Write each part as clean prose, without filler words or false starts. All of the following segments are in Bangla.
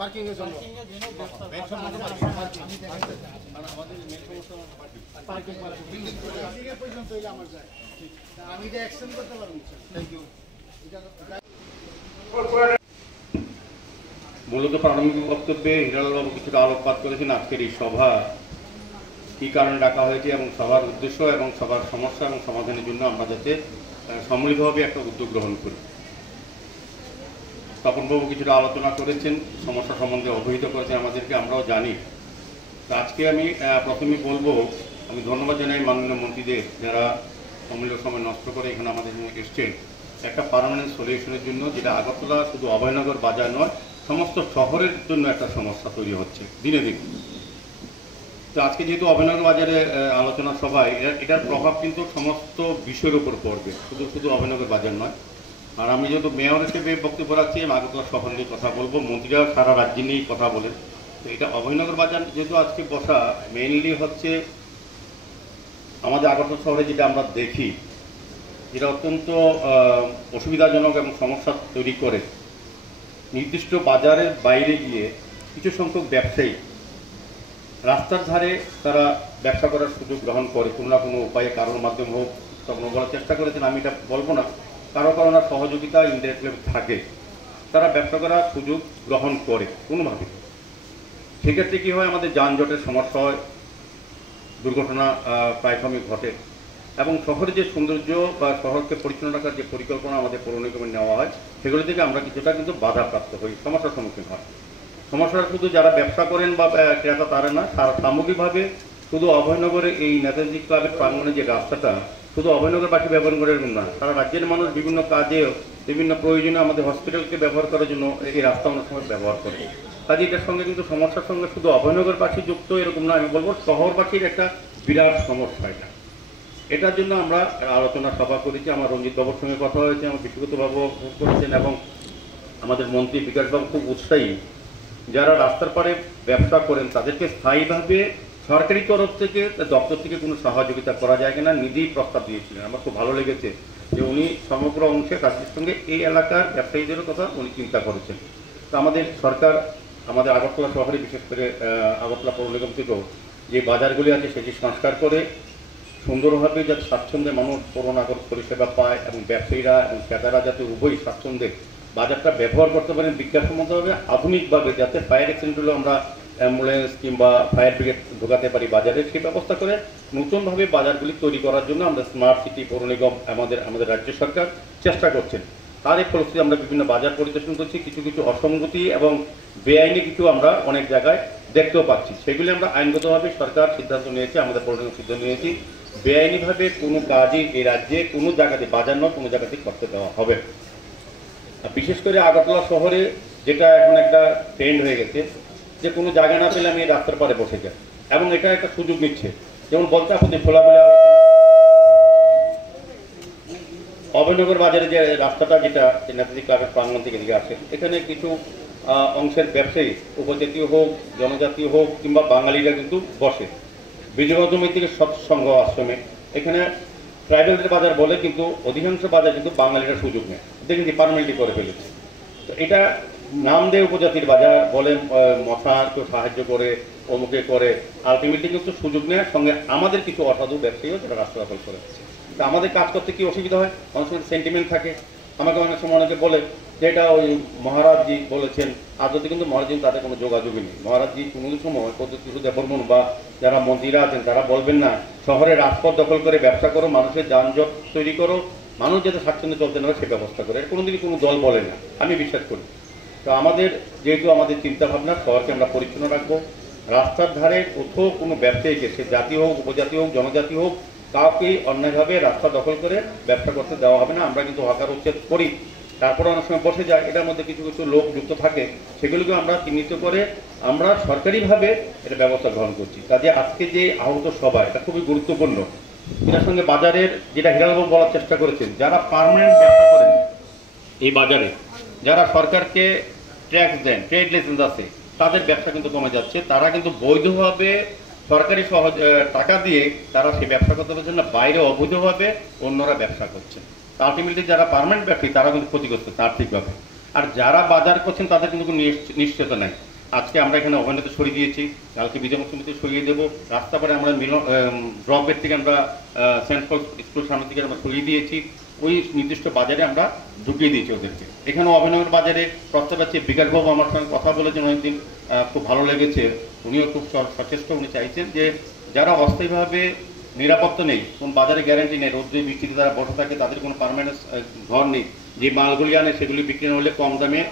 পার্কিং এর জন্য আমি এটা এক্সটেন্ড করতে পারবো। Thank you. মূলত প্রারম্ভিক বক্তব্যে হিরালালবাবু কিছুটা আলোকপাত করেছেন আজকের এই সভা কী কারণে ডাকা হয়েছে এবং সভার উদ্দেশ্য এবং সবার সমস্যা এবং সমাধানের জন্য আমরা যাতে সম্মিলিতভাবে একটা উদ্যোগ গ্রহণ করি। তপনবাবু কিছুটা আলোচনা করেছেন, সমস্যা সম্বন্ধে অবহিত করেছেন আমাদেরকে, আমরাও জানি। তো আজকে আমি প্রথমেই বলবো, আমি ধন্যবাদ জানাই মাননীয় মন্ত্রীদের যারা অমূল্য সময় নষ্ট করে এখানে আমাদের সঙ্গে এসছেন একটা পার্মানেন্ট সলিউশনের জন্য, যেটা আগরতলা শুধু অভয়নগর বাজার নয় সমস্ত শহরের জন্য একটা সমস্যা তৈরি হচ্ছে দিনে দিন। তো আজকে যেহেতু অভয়নগর বাজারে আলোচনা সভায় এটার প্রভাব কিন্তু সমস্ত বিষয়ের উপর পড়বে, শুধু অভয়নগর বাজার নয়। আর আমি যেহেতু মেয়র হিসেবে বক্তব্য রাখছি, আগরতলা শহর নিয়ে কথা বলবো, মন্ত্রীরাও সারা রাজ্য নিয়েই কথা বলেন। তো এটা অভয়নগর বাজার যেহেতু আজকে বসা মেইনলি হচ্ছে আমাদের আগরতলা শহরে যেটা আমরা দেখি, যেটা অত্যন্ত অসুবিধাজনক এবং সমস্যা তৈরি করে। নির্দিষ্ট বাজারের বাইরে গিয়ে কিছু সংখ্যক ব্যবসায়ী রাস্তার ধারে তারা ব্যবসা করার সুযোগ গ্রহণ করে কোনো না কোনো উপায়ে, কারোর মাধ্যমে হোক। তখন বলার চেষ্টা করেছেন, আমি এটা বলবো না, কারো না সহযোগিতা ইনডাইরেক্টলি থাকে, তারা ব্যবসা করার সুযোগ গ্রহণ করে কোনোভাবে। সেক্ষেত্রে কী হয়, আমাদের যানজটের সমস্যা হয়, দুর্ঘটনা প্রায়শই ঘটে, এবং শহরের যে সৌন্দর্য বা শহরকে পরিচ্ছন্ন রাখার যে পরিকল্পনা আমাদের পৌর নিগমে নেওয়া হয়, সেগুলি থেকে আমরা কিছুটা কিন্তু বাধাপ্রাপ্ত হই, সমস্যার সম্মুখীন হয়। সমস্যাটা শুধু যারা ব্যবসা করেন বা ক্রেতা তারা না, সামগ্রিকভাবে শুধু অভয়নগরে এই নেতাজি ক্লাবের প্রাঙ্গণে যে রাস্তাটা শুধু অভয়নগরবাসী ব্যবহার করে না, সারা রাজ্যের মানুষ বিভিন্ন কাজে বিভিন্ন প্রয়োজনে আমাদের হসপিটালকে ব্যবহার করার জন্য এই রাস্তা অনেক সময় ব্যবহার করে। কাজে এটার সঙ্গে কিন্তু সমস্যার সঙ্গে শুধু অভয়নগরবাসী যুক্ত এরকম না, আমি বলবো শহরবাসীর একটা বিরাট সমস্যা এটা। এটার জন্য আমরা আলোচনা সভা করেছি, আমার রঞ্জিত বাবুর সঙ্গে কথা হয়েছে, আমার ব্যক্তিগতভাবে করেছেন, এবং আমাদের মন্ত্রী বিকাশবাবু খুব উৎসাহী। যারা রাস্তার পারে ব্যবসা করেন তাদেরকে স্থায়ীভাবে সরকারি তরফ থেকে দপ্তর থেকে কোনো সহযোগিতা করা যায় কিনা নিজেই প্রস্তাব দিয়েছিলেন। আমার খুব ভালো লেগেছে যে উনি সমগ্র অংশে কাজের সঙ্গে এই এলাকার ব্যবসায়ীদেরও কথা উনি চিন্তা করেছেন। তো আমাদের সরকার আমাদের আগরতলা শহরে, বিশেষ করে আগরতলা পৌর নিগম থেকেও যে বাজারগুলি আছে সেটি সংস্কার করে সুন্দরভাবে যাতে স্বাচ্ছন্দ্যে মানুষ পৌর নাগরিক পরিষেবা পায় এবং ব্যবসায়ীরা এবং ক্রেতারা যাতে উভয়ই স্বাচ্ছন্দ্যে বাজারটা ব্যবহার করতে পারেন বিজ্ঞানসম্মতভাবে, আধুনিকভাবে, যাতে ফায়ার অ্যাক্সিডেন্ট হলে আমরা অ্যাম্বুলেন্স কিংবা ফায়ার ব্রিগেড ঢোকাতে পারি বাজারে, সেই ব্যবস্থা করে নতুনভাবে বাজারগুলি তৈরি করার জন্য আমরা স্মার্ট সিটি পৌর নিগম আমাদের রাজ্য সরকার চেষ্টা করছেন। তার এই ফলশ্রুতি আমরা বিভিন্ন বাজার পরিদর্শন করছি, কিছু কিছু অসঙ্গতি এবং বেআইনি কিছু আমরা অনেক জায়গায় দেখতেও পাচ্ছি। সেগুলি আমরা আইনগতভাবে সরকার সিদ্ধান্ত নিয়েছে, আমাদের পৌর নিগম সিদ্ধান্ত নিয়েছি, বেআইনিভাবে কোনো কাজই এই রাজ্যে কোনো জায়গাতে বাজার নয় কোনো জায়গাতে করতে দেওয়া হবে। বিশেষ করে আগরতলা শহরে যেটা এখন একটা ট্রেন্ড হয়ে গেছে যে কোনো জায়গা না পেলে আমি রাস্তার পারে বসে যাই, এবং এটা একটা সুযোগ নিচ্ছে। যেমন বলতে আপনি খোলা বলে অভয়নগর বাজারে যে রাস্তাটা, যেটা নেতাজি ক্লাবের প্রাঙ্গণ থেকে দিকে আসে, এখানে কিছু অংশের ব্যবসায়ী উপজাতীয় হোক, জনজাতীয় হোক কিংবা বাঙালিরা কিন্তু বসে বিজয়গঞ্জ থেকে সৎসঙ্গ আশ্রমে। এখানে ট্রাইবেলদের বাজার বলে, কিন্তু অধিকাংশ বাজার কিন্তু বাঙালিরা সুযোগ নেয়, দেখেছি পারমানেন্টলি করে ফেলেছে। তো এটা নাম দেয় উপজাতির বাজার বলে, মশার কেউ সাহায্য করে, অমুকে করে, আলটিমেটলি কিন্তু সুযোগ নেওয়ার সঙ্গে আমাদের কিছু অসাধু ব্যবসায়ীও যারা রাস্তা দখল করে আছে। তো আমাদের কাজ করতে কি অসুবিধা হয়, অনেক সময় সেন্টিমেন্ট থাকে। আমাকে অনেক সময় অনেকে বলে যে এটা ওই মহারাজজি বলেছেন, আর যদি কিন্তু মহারাজজি তাদের কোনো যোগাযোগই নেই। মহারাজজি কোনো সময় পদ্ধতি দেববর্মন বা যারা মন্ত্রীরা আছেন তারা বলবেন না শহরের রাজপথ দখল করে ব্যবসা করো, মানুষের যানজট তৈরি করো, মানুষ যাতে স্বাচ্ছন্দ্যে চলতে না পারে সে ব্যবস্থা করে, কোনোদিনই কোনো দল বলে না, আমি বিশ্বাস করি। তো আমাদের যেহেতু আমাদের চিন্তাভাবনা শহরকে আমরা পরিচ্ছন্ন রাখবো, রাস্তার ধারে কোথাও কোনো ব্যবসায়ীকে, সে জাতি হোক, উপজাতি হোক, জনজাতি হোক, কাউকেই অন্যায়ভাবে রাস্তা দখল করে ব্যবসা করতে দেওয়া হবে না। আমরা কিন্তু হকার উচ্ছেদ করি, তারপরে অনেক সময় বসে যায়, এটার মধ্যে কিছু কিছু লোক যুক্ত থাকে, সেগুলোকে আমরা চিহ্নিত করে আমরা সরকারিভাবে এটা ব্যবস্থা গ্রহণ করছি। কাজে আজকে যে আহত সভা এটা খুবই গুরুত্বপূর্ণ। এটার সঙ্গে বাজারের যেটা হিরালালবাবু বলার চেষ্টা করেছেন, যারা পার্মানেন্ট ব্যবসা করেন এই বাজারে, যারা সরকারকে ট্যাক্স দেন, ট্রেড লাইসেন্স আছে, তাদের ব্যবসা কিন্তু কমে যাচ্ছে। তারা কিন্তু বৈধভাবে সরকারি টাকা দিয়ে তারা সেই ব্যবসা করতে পারছেন না, বাইরে অবৈধভাবে অন্যরা ব্যবসা করছে। আলটিমেটলি যারা পার্মানেন্ট ব্যবসায়ী তারা কিন্তু ক্ষতিগ্রস্ত আর্থিকভাবে। আর যারা বাজার করছেন তাদের কিন্তু কোনো নিশ্চয়তা নাই। আজকে আমরা এখানে অভয়ারণ্যতে সরিয়ে দিয়েছি, কালকে বিজয় মৌসুমীতে সরিয়ে দেবো, রাস্তা পরে আমরা ড্রপের থেকে আমরা সেন্ট পল স্কুল সামনের দিকে আমরা সরিয়ে দিয়েছি, ওই নির্দিষ্ট বাজারে আমরা ঢুকিয়ে দিয়েছি ওদেরকে। এখানে অভিনগর বাজারে প্রস্তাব আছে, বিকাশবাবু আমার সঙ্গে কথা বলেছেন অনেকদিন, খুব ভালো লেগেছে, উনিও খুব সচেষ্ট, উনি চাইছেন যে যারা অস্থায়ীভাবে নিরাপত্তা নেই, কোন বাজারে গ্যারান্টি নেই, রোদ্রে বৃষ্টিতে তারা বসে থাকে, তাদের কোনো পারমানেন্ট ঘর নেই, যে মালগুলি আনে সেগুলি বিক্রি না হলে কম দামে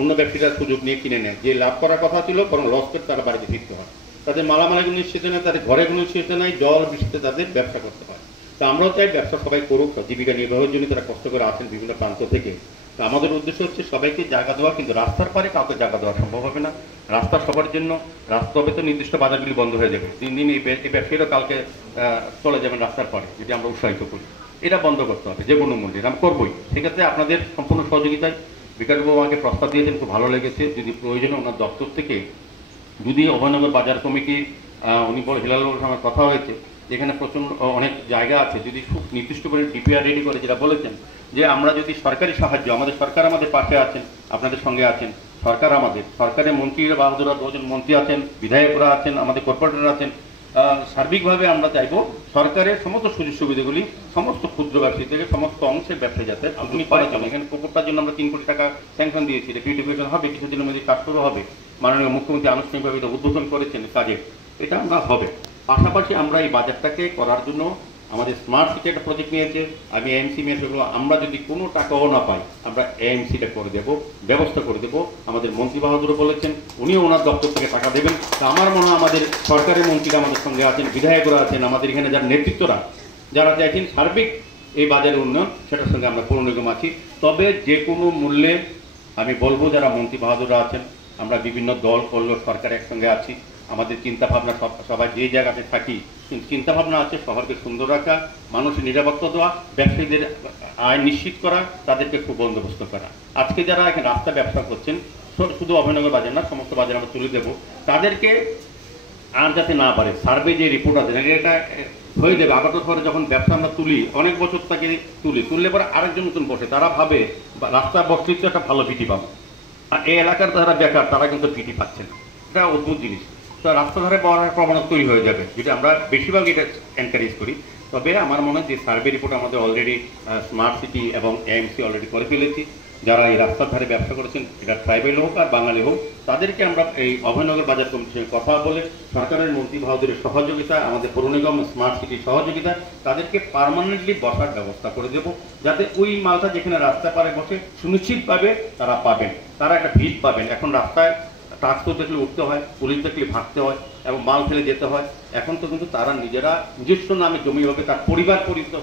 অন্য ব্যক্তিরা সুযোগ নিয়ে কিনে নেয়, যে লাভ করার কথা ছিল বরং লস করে তারা বাড়িতে ফিরতে হয়, তাদের মালামালাগুলো নিশ্চিত নেই, তাদের ঘরেগুলো নিশ্চিত নেই, জল বৃষ্টিতে তাদের ব্যবসা করতে হয়। তো আমরাও চাই ব্যবসা সবাই করুক, জীবিকা নির্বাহের জন্য তারা কষ্ট করে আসেন বিভিন্ন প্রান্ত থেকে। তো আমাদের উদ্দেশ্য হচ্ছে সবাইকে জায়গা দেওয়া, কিন্তু রাস্তার পারে কাউকে জায়গা দেওয়া সম্ভব হবে না। রাস্তা সবার জন্য, রাস্তা হবে তো নির্দিষ্ট বাজারগুলি বন্ধ হয়ে যাবে, দিন দিন এই ব্যবসায়ীরা কালকে চলে যাবেন রাস্তার পারে, যদি আমরা উৎসাহিত করি। এটা বন্ধ করতে হবে যে কোনো মূল্যে, আমরা করবোই। সেক্ষেত্রে আপনাদের সম্পূর্ণ সহযোগিতায় বিকাশবাবু আমাকে প্রস্তাব দিয়েছেন, খুব ভালো লেগেছে, যদি প্রয়োজনে ওনার দপ্তর থেকে যদি অভয়নগর বাজার কমিটি, উনি বলে হিলালবাবুর সঙ্গে কথা হয়েছে, যেখানে প্রচণ্ড অনেক জায়গা আছে, যদি খুব নির্দিষ্ট করে ডিপিআর রেডি করে, যেটা বলেছেন যে আমরা যদি সরকারি সাহায্য, আমাদের সরকার আমাদের পাশে আছেন, আপনাদের সঙ্গে আছেন, সরকার আমাদের, সরকারের মন্ত্রীরা বাহাদুরা 2 জন মন্ত্রী আছেন, বিধায়করা আছেন, আমাদের কর্পোরেটররা আছেন, সার্বিকভাবে আমরা চাইব সরকারের সমস্ত সুযোগ সুবিধাগুলি সমস্ত ক্ষুদ্র ব্যবসায়ী থেকে সমস্ত অংশের ব্যবসায়ী যাতে আপনি পারেন। এখানে পুকুরটার জন্য আমরা 3 কোটি টাকা স্যাংশন দিয়েছি, এটা বিউটিফিকেশন হবে, কিছুদিনের মধ্যে কাজ শুরু হবে, মাননীয় মুখ্যমন্ত্রী আনুষ্ঠানিকভাবে এটা উদ্বোধন করেছেন কাজে, এটা আমরা হবে। পাশাপাশি আমরা এই বাজারটাকে করার জন্য আমাদের স্মার্ট সিটি একটা প্রজেক্ট নিয়েছে, আমি এএমসি নিয়ে সেগুলো, আমরা যদি কোনো টাকাও না পাই আমরা এএমসিটা করে দেবো, ব্যবস্থা করে দেবো। আমাদের মন্ত্রী বাহাদুরও বলেছেন, উনিও ওনার দপ্তর থেকে টাকা দেবেন। তো আমার মনে হয় আমাদের সরকারের মন্ত্রীরা আমাদের সঙ্গে আছেন, বিধায়করা আছেন, আমাদের এখানে যারা নেতৃত্বরা যারা চাইছেন সার্বিক এই বাজারের উন্নয়ন, সেটার সঙ্গে আমরা পৌর নিগম আছি। তবে যে কোনো মূল্যে আমি বলবো যারা মন্ত্রী বাহাদুররা আছেন, আমরা বিভিন্ন দল করলো সরকার একসঙ্গে আছি, আমাদের চিন্তাভাবনা সবাই যে জায়গাতে থাকি, কিন্তু চিন্তাভাবনা আছে শহরকে সুন্দর রাখা, মানুষের নিরাপত্তা দেওয়া, ব্যবসায়ীদের আয় নিশ্চিত করা, তাদেরকে সুবন্দোবস্ত করা। আজকে যারা এখানে রাস্তা ব্যবসা করছেন, শুধু অভয়নগর বাজার না, সমস্ত বাজার আমরা তুলে দেবো, তাদেরকে আর যাতে না পারে, সার্ভে যে রিপোর্ট আছে এটা হয়ে যাবে। আপাতত শহরে যখন ব্যবসা আমরা তুলি, অনেক বছর তাকে তুললে পরে আরেকজন নতুন বসে, তারা ভাবে রাস্তা বসলেই তো একটা ভালো ভিটি পাবো, আর এই এলাকার যারা বেকার তারা কিন্তু ভিটি পাচ্ছে না, এটা অদ্ভুত জিনিস। তো রাস্তা ধারে পাওয়ার প্রবণতা তৈরি হয়ে যাবে, যেটা আমরা বেশিরভাগ এটা এনকারেজ করি। তবে আমার মনে হয় যে সার্ভে রিপোর্ট আমাদের অলরেডি স্মার্ট সিটি এবং এএমসি অলরেডি করে ফেলেছি। যারা এই রাস্তার ধারে ব্যবসা করেছেন, এটা ট্রাইবেল হোক আর বাঙালি হোক, তাদেরকে আমরা এই অভয়নগর বাজার কমিটির সঙ্গে কথা বলে সরকারের মন্ত্রী বাহাদুরের সহযোগিতা, আমাদের পৌর নিগম স্মার্ট সিটির সহযোগিতা, তাদেরকে পার্মানেন্টলি বসার ব্যবস্থা করে দেব, যাতে ওই মালটা যেখানে রাস্তা পারে বসে সুনিশ্চিতভাবে তারা পাবেন, তারা একটা ভিড় পাবেন। এখন রাস্তায় ট্রান্সপোর্ট দেখলে উঠতে হয়, পুলিশ দেখলে ভাগতে হয় এবং মাল ফেলে যেতে হয়। এখন তো কিন্তু তারা নিজেরা নিজস্ব নামে জমি হবে, তার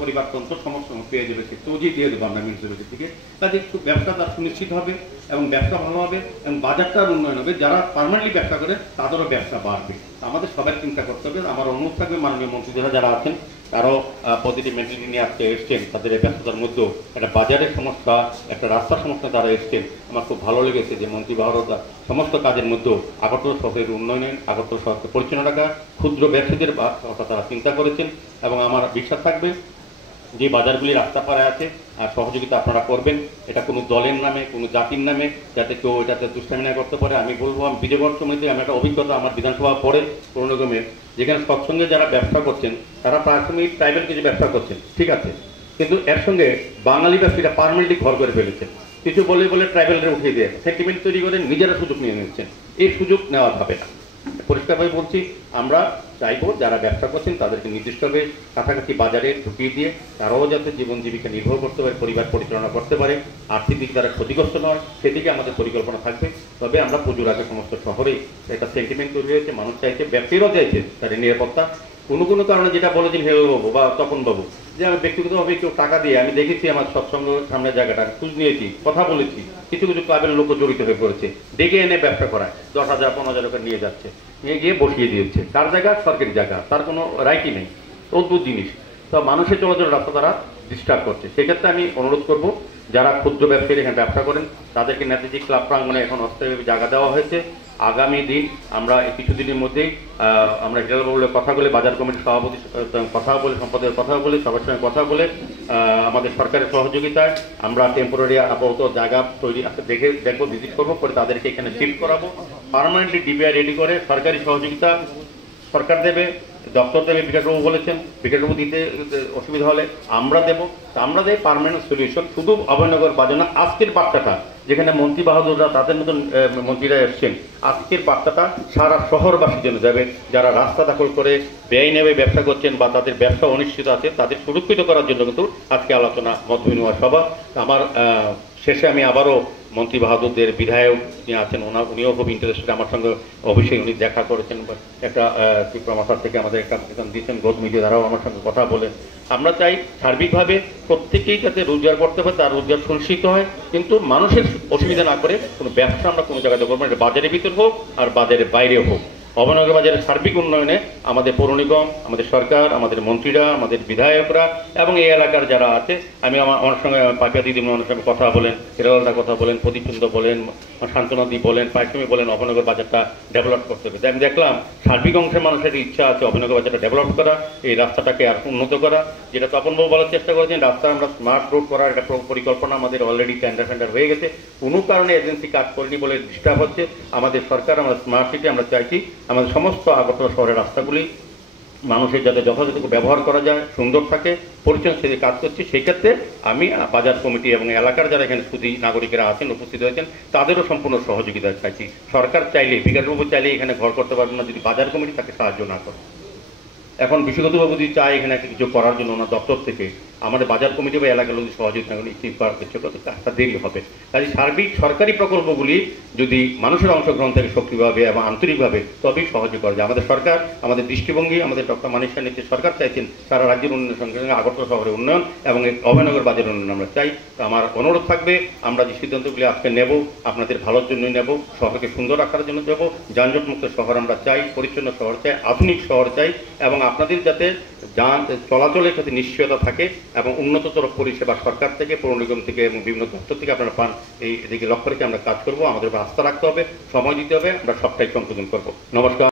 পরিবারতন্ত্র সমস্ত পেয়ে যাবে, সে তজি দিয়ে দেবো আমরা মিউনিসিপ্যালিটি থেকে। কাজে একটু ব্যবসা তার সুনিশ্চিত হবে এবং ব্যবসা ভালো হবে এবং বাজারটার উন্নয়ন হবে, যারা পার্মানেন্টলি ব্যবসা করে তাদেরও ব্যবসা বাড়বে। আমাদের সবাই চিন্তা করতে হবে। আমার অনুরোধ থাকবে মাননীয় মন্ত্রীরা যারা আছেন, তারাও পজিটিভ মেন্টালিটি নিয়ে আসতে এসছেন, তাদের এই ব্যস্ততার মধ্যেও একটা বাজারের সমস্যা, একটা রাস্তার সমস্যা তারা এসছেন। আমার খুব ভালো লেগেছে যে মন্ত্রী বাহাদুররা সমস্ত কাজের মধ্যেও আগরতলা শহরের উন্নয়নের, আগরতলা শহরকে পরিচ্ছন্ন রাখা, ক্ষুদ্র ব্যবসায়ীদের কথা তারা চিন্তা করেছেন। এবং আমার বিশ্বাস থাকবে যে বাজারগুলি রাস্তা পাড়ে আছে আর সহযোগিতা আপনারা করবেন, এটা কোনো দলের নামে, কোনো জাতির নামে যাতে কেউ এটাতে দুষ্টামি না করতে পারে। আমি বলবো, আমি বিজয়গড় সমিতি, আমি একটা অভিজ্ঞতা আমার বিধানসভা পরে পৌর নিগমের, যেখানে সৎসঙ্গে যারা ব্যবসা করছেন তারা প্রাথমিক ট্রাইবেল কিছু ব্যবসা করছেন, ঠিক আছে, কিন্তু এর সঙ্গে বাঙালি ব্যবসায়ীরা পার্মানেন্টলি ঘর করে ফেলেছেন, কিছু বলে বলে ট্রাইবেলরা উঠিয়ে দিয়ে সেন্টিমেন্ট তৈরি করে নিজেরা সুযোগ নিয়ে নিচ্ছেন। এই সুযোগ নেওয়া যাবে না। পরিষ্কারভাবে বলছি, আমরা চাইবো যারা ব্যবসা করছেন তাদেরকে নির্দিষ্টভাবে কাছাকাছি বাজারে ঢুকিয়ে দিয়ে তারাও যাতে জীবন জীবিকা নির্ভর করতে পারে, পরিবার পরিচালনা করতে পারে, আর্থিক দিক দ্বারা ক্ষতিগ্রস্ত নয়, সেদিকে আমাদের পরিকল্পনা থাকবে। তবে আমরা পুজোর আগে সমস্ত শহরেই একটা সেন্টিমেন্ট তৈরি হয়েছে, মানুষ চাইছে, ব্যবসায়ীরাও চাইছে তাদের নিরাপত্তা। কোনো কারণে যেটা বলেছেন হেলবাবু বা তপনবাবু, যে আমি ব্যক্তিগতভাবে কেউ টাকা দিয়ে, আমি দেখেছি আমার সৎসঙ্গ সামনের জায়গাটা খোঁজ নিয়েছি, কথা বলেছি, কিছু কিছু ক্লাবের লোক জড়িত হয়ে পড়েছে, ডেকে এনে ব্যবসা করায় 10,000 15,000 টাকা নিয়ে যাচ্ছে, নিয়ে গিয়ে বসিয়ে দিয়েছে। তার জায়গা সরকারি জায়গা, তার কোনো রাইটই নেই, অদ্ভুত জিনিস। তো মানুষের চলাচল রাস্তা তারা ডিস্টার্ব করছে। সেক্ষেত্রে আমি অনুরোধ করব, যারা ক্ষুদ্র ব্যবসায়ী এখানে ব্যবসা করেন তাদেরকে নেতাজি ক্লাব প্রাঙ্গণে এখন অস্থায়ীভাবে জায়গা দেওয়া হয়েছে, আগামী দিন আমরা এই কিছুদিনের মধ্যেই আমরা হিরাল বাবুলের কথা বলে, বাজার কমিটির সভাপতি কথা বলে, সম্পাদকের কথা বলে, সবার সঙ্গে কথা বলে আমাদের সরকারের সহযোগিতায় আমরা টেম্পোরারি আপাতত জায়গা তৈরি আছে দেখবো, ভিজিট করবো, করে তাদেরকে এখানে শিফট করাবো। পার্মানেন্টলি ডিপিআই রেডি করে সরকারি সহযোগিতা সরকার দেবে, দপ্তর দেবে, বিকাশবাবু বলেছেন, বিকাশবাবু দিতে অসুবিধা হলে আমরা দেবো। আমরা দেয় পার্মানেন্ট সলিউশন। শুধু অভয়নগর বাজার না, আজকের বার্তাটা যেখানে মন্ত্রী বাহাদুররা তাদের মতন মন্ত্রীরা এসছেন, আজকের বার্তাটা সারা শহরবাসীর জন্য যাবে। যারা রাস্তা দখল করে বেআইনিভাবে ব্যবসা করছেন বা তাদের ব্যবসা অনিশ্চিত আছে, তাদের সুরক্ষিত করার জন্য কিন্তু আজকে আলোচনা, মত বিনিময় সভা। আমার শেষে আমি আবারও মন্ত্রী বাহাদুরদের বিধায়ক যিনি আছেন উনিও খুব ইন্টারেস্টেড আমার সঙ্গে, অবশ্যই উনি দেখা করেছেন, একটা ত্রিপুরা থেকে আমাদের একটা দিয়েছেন, গ্রোথ মিডিয়া দ্বারাও আমার সঙ্গে কথা বলেন। আমরা চাই সার্বিকভাবে প্রত্যেকেই যাতে রোজগার করতে পারে, তার রোজগার সুনিশ্চিত হয়, কিন্তু মানুষের অসুবিধা না করে কোনো ব্যবসা আমরা কোনো জায়গাতে করবো না, এটা বাজারের ভিতর হোক আর বাজারের বাইরেও হোক। অভয়নগর বাজারের সার্বিক উন্নয়নে আমাদের পৌর নিগম, আমাদের সরকার, আমাদের মন্ত্রীরা, আমাদের বিধায়করা এবং এই এলাকার যারা আছে, আমি আমার সঙ্গে পাপিয়া দিদিমণি আমার সঙ্গে কথা বলেন, হিরালদা কথা বলেন, প্রদীপচন্দ্র বলেন, শান্তনাদি বলেন, পাইসমি বলেন, অভয়নগর বাজারটা ডেভেলপ করতে হবে। আমি দেখলাম সার্বিক অংশের মানুষের ইচ্ছা আছে অভয়নগর বাজারটা ডেভেলপ করা, এই রাস্তাটাকে আর উন্নত করা, যেটা তপনবাবু বলার চেষ্টা করেছেন, রাস্তা আমরা স্মার্ট রোড করার একটা পরিকল্পনা আমাদের অলরেডি টেন্ডার হয়ে গেছে, কোনো কারণে এজেন্সি কাজ করেনি বলে ডিস্টার্ব হচ্ছে। আমাদের সরকার, আমাদের স্মার্ট সিটি, আমরা চাইছি আমাদের সমস্ত আগরতলা শহরের রাস্তাগুলি মানুষের যাতে যথাযথ ব্যবহার করা যায়, সুন্দর থাকে, পরিচ্ছন্ন সেদিকে কাজ করছি। সেই ক্ষেত্রে আমি বাজার কমিটি এবং এলাকার যারা এখানে সুদী নাগরিকেরা আছেন, উপস্থিত হয়েছেন, তাদেরও সম্পূর্ণ সহযোগিতা চাইছি। সরকার চাইলে, বিকাশবাবু চাইলে এখানে ঘর করতে পারবেন না যদি বাজার কমিটি তাকে সাহায্য না করে। এখন বিশ্বগতবাবু যদি চায় এখানে কিছু করার জন্য ওনার দপ্তর থেকে, আমাদের বাজার কমিটি বা এলাকার লোক সহযোগিতা করে স্থির করার কিছু কাজটা দেরি হবে। কাজে সার্বিক সরকারি প্রকল্পগুলি যদি মানুষের অংশগ্রহণ থেকে সক্রিয়ভাবে এবং আন্তরিকভাবে, তবেই সহযোগ করা যায়। আমাদের সরকার, আমাদের দৃষ্টিভঙ্গি, আমাদের ডক্টর মানিক শাহ নেতৃত্বে সরকার চাইছেন সারা রাজ্যের উন্নয়নের সঙ্গে সঙ্গে আগরতলা শহরের উন্নয়ন এবং অভয়নগর বাজারের উন্নয়ন আমরা চাই। তো আমার অনুরোধ থাকবে, আমরা যে সিদ্ধান্তগুলি আজকে নেব আপনাদের ভালোর জন্যই নেব, শহরকে সুন্দর রাখার জন্য দেবো। যানজটমুক্ত শহর আমরা চাই, পরিচ্ছন্ন শহর চাই, আধুনিক শহর চাই, এবং আপনাদের যাতে চলাচলের সাথে নিশ্চয়তা থাকে এবং উন্নততর পরিষেবা সরকার থেকে, পৌর নিগম থেকে এবং বিভিন্ন দপ্তর থেকে আপনারা পান। এই দিকে লক্ষ্য রেখে আমরা কাজ করবো। আমাদের আস্থা রাখতে হবে, সময় দিতে হবে, আমরা সবটাই সংশোধন করবো। নমস্কার।